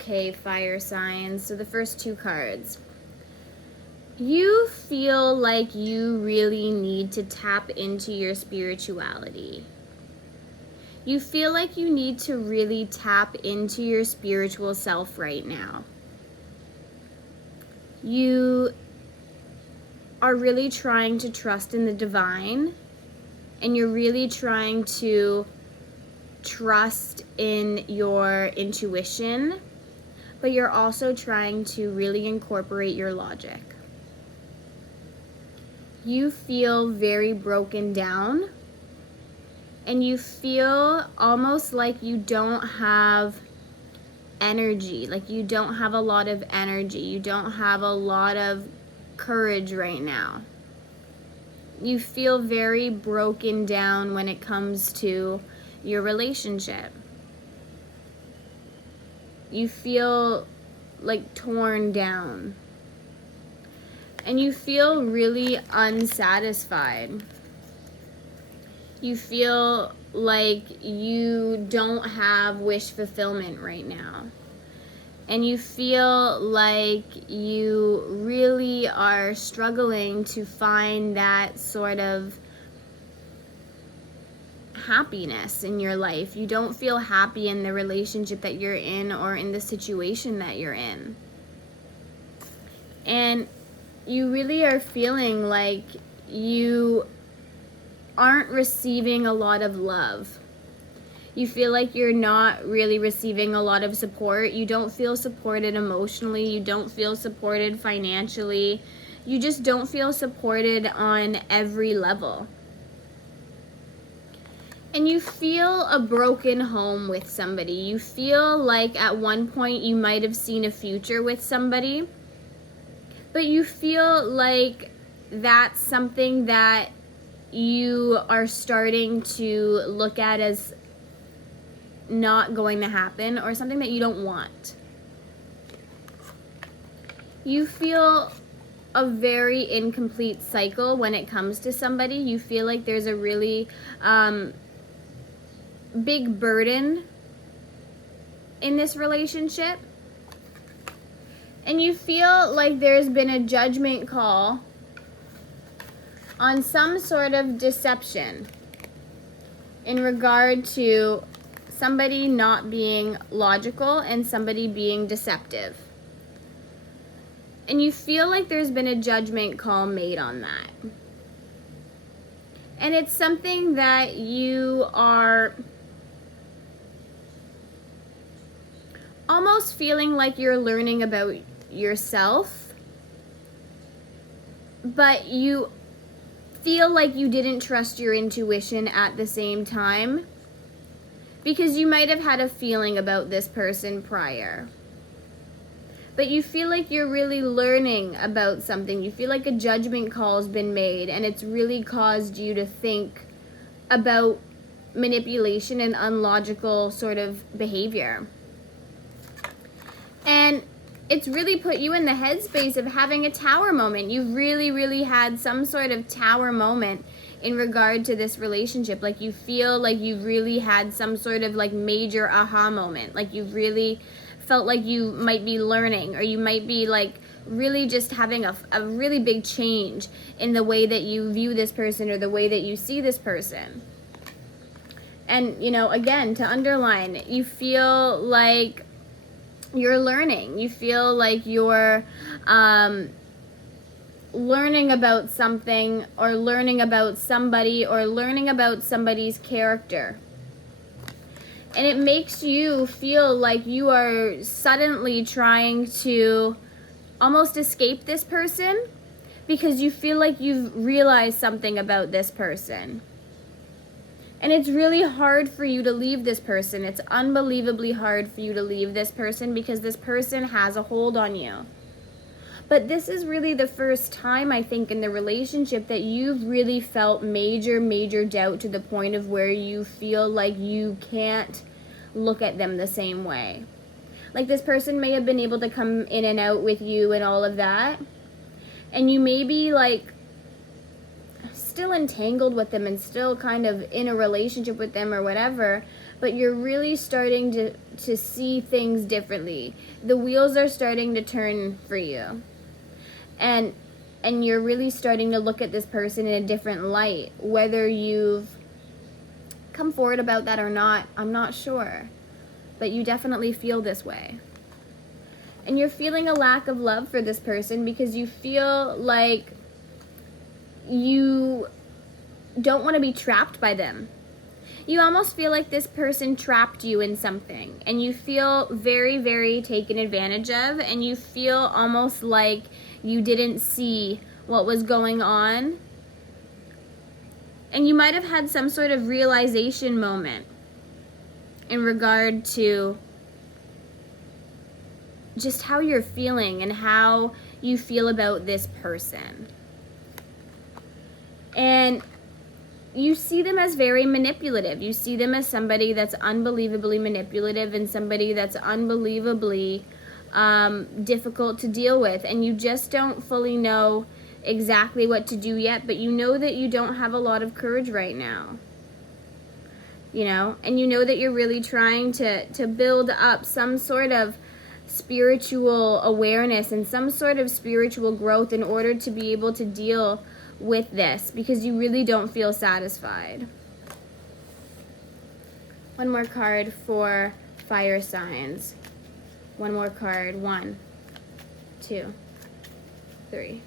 Okay, fire signs. So the first two cards. You feel like you really need to tap into your spirituality. You feel like you need to really tap into your spiritual self right now. You are really trying to trust in the divine, and you're really trying to trust in your intuition, but you're also trying to really incorporate your logic. You feel very broken down, and you feel almost like you don't have energy, like you don't have a lot of energy, you don't have a lot of courage right now. You feel very broken down when it comes to your relationship. You feel like torn down. And you feel really unsatisfied. You feel like you don't have wish fulfillment right now. And you feel like you really are struggling to find that sort of happiness in your life. You don't feel happy in the relationship that you're in or in the situation that you're in. And you really are feeling like you aren't receiving a lot of love. You feel like you're not really receiving a lot of support. You don't feel supported emotionally. You don't feel supported financially. You just don't feel supported on every level. And you feel a broken home with somebody. You feel like at one point you might have seen a future with somebody, but you feel like that's something that you are starting to look at as not going to happen, or something that you don't want. You feel a very incomplete cycle when it comes to somebody. You feel like there's a really big burden in this relationship. And you feel like there's been a judgment call on some sort of deception in regard to somebody not being logical and somebody being deceptive. And you feel like there's been a judgment call made on that. And it's something that you are almost feeling like you're learning about yourself, but you feel like you didn't trust your intuition at the same time, because you might have had a feeling about this person prior. But you feel like you're really learning about something. You feel like a judgment call has been made, and it's really caused you to think about manipulation and unlogical sort of behavior. And it's really put you in the headspace of having a tower moment. You've really, really had some sort of tower moment in regard to this relationship. Like you feel like you've really had some sort of like major aha moment. Like you've really felt like you might be learning, or you might be like really just having a really big change in the way that you view this person or the way that you see this person. And, you know, again, to underline, you feel like you're learning. You feel like you're learning about something, or learning about somebody, or learning about somebody's character. And it makes you feel like you are suddenly trying to almost escape this person, because you feel like you've realized something about this person. And it's really hard for you to leave this person. It's unbelievably hard for you to leave this person, because this person has a hold on you. But this is really the first time, I think, in the relationship that you've really felt major, major doubt, to the point of where you feel like you can't look at them the same way. Like this person may have been able to come in and out with you and all of that, and you may be like still entangled with them and still kind of in a relationship with them or whatever, but you're really starting to see things differently. The wheels are starting to turn for you. And you're really starting to look at this person in a different light. Whether you've come forward about that or not, I'm not sure. But you definitely feel this way. And you're feeling a lack of love for this person because you feel like you don't want to be trapped by them. You almost feel like this person trapped you in something, and you feel very, very taken advantage of, and you feel almost like you didn't see what was going on. And you might have had some sort of realization moment in regard to just how you're feeling and how you feel about this person. And you see them as very manipulative. You see them as somebody that's unbelievably manipulative and somebody that's unbelievably difficult to deal with. And you just don't fully know exactly what to do yet, but you know that you don't have a lot of courage right now. You know, and you know that you're really trying to build up some sort of spiritual awareness and some sort of spiritual growth in order to be able to deal with this, because you really don't feel satisfied. One more card for fire signs. One more card. 1, 2, 3.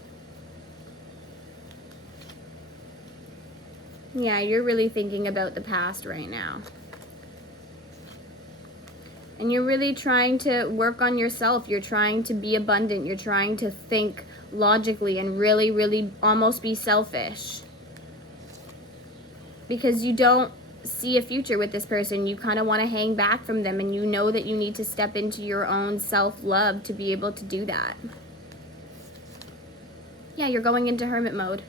Yeah, you're really thinking about the past right now. And you're really trying to work on yourself. You're trying to be abundant. You're trying to think logically and really, really almost be selfish. Because you don't see a future with this person. You kind of want to hang back from them, and you know that you need to step into your own self-love to be able to do that. Yeah, you're going into hermit mode.